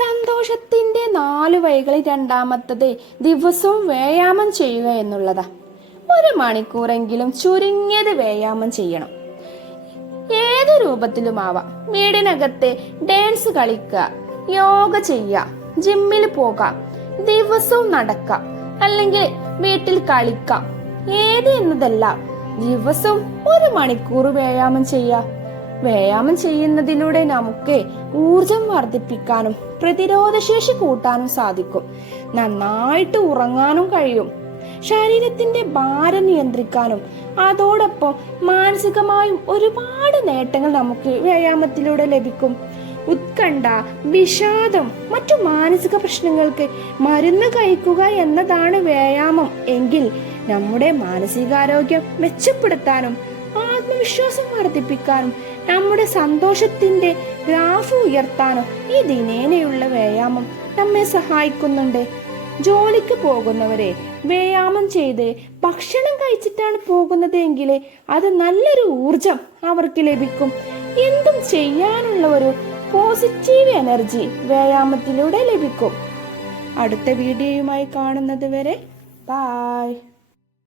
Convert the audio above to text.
സന്തോഷത്തിന്റെ 4 വഴികളിൽ രണ്ടാമത്തത് ദിവസവും വ്യായാമം ചെയ്യുക എന്നുള്ളതാ. 1 മണിക്കൂറെങ്കിലും ചുരുങ്ങിയത് വ്യായാമം ചെയ്യണം. ഏത് രൂപത്തിലുമാവാം. വീടിനകത്തെ ഡാൻസ് കളിക്കുക, യോഗ ചെയ്യുക, ജിമ്മിൽ പോകാം, ദിവസവും നടക്കാം, അല്ലെങ്കിൽ വീട്ടിൽ കളിക്കാം. ഏത് എന്നതല്ല, ദിവസവും 1 മണിക്കൂർ വ്യായാമം ചെയ്യുക. വ്യായാമം ചെയ്യുന്നതിലൂടെ നമുക്ക് ഊർജം വർദ്ധിപ്പിക്കാനും പ്രതിരോധശേഷി കൂട്ടാനും സാധിക്കും. നന്നായിട്ട് ഉറങ്ങാനും കഴിയും. ശരീരത്തിന്റെ ഭാരം നിയന്ത്രിക്കാനും അതോടൊപ്പം മാനസികമായും ഒരുപാട് നേട്ടങ്ങൾ നമുക്ക് വ്യായാമത്തിലൂടെ ലഭിക്കും. ഉത്കണ്ഠ, വിഷാദം, മറ്റു മാനസിക പ്രശ്നങ്ങൾക്ക് മരുന്ന് കഴിക്കുക എന്നതാണ് വ്യായാമം എങ്കിൽ നമ്മുടെ മാനസികാരോഗ്യം മെച്ചപ്പെടുത്താനും ആത്മവിശ്വാസം വർദ്ധിപ്പിക്കാനും നമ്മുടെ സന്തോഷത്തിന്റെ ഗ്രാഫ് ഉയർത്താനും ഈ ദിനേനയുള്ള വ്യായാമം നമ്മെ സഹായിക്കുന്നുണ്ട്. ജോലിക്ക് പോകുന്നവരെ വ്യായാമം ചെയ്ത് ഭക്ഷണം കഴിച്ചിട്ടാണ് പോകുന്നത് എങ്കിൽ അത് നല്ലൊരു ഊർജം അവർക്ക് ലഭിക്കും. എന്തും ചെയ്യാനുള്ള ഒരു പോസിറ്റീവ് എനർജി വ്യായാമത്തിലൂടെ ലഭിക്കും. അടുത്ത വീഡിയോയുമായി കാണുന്നത് വരെ ബൈ.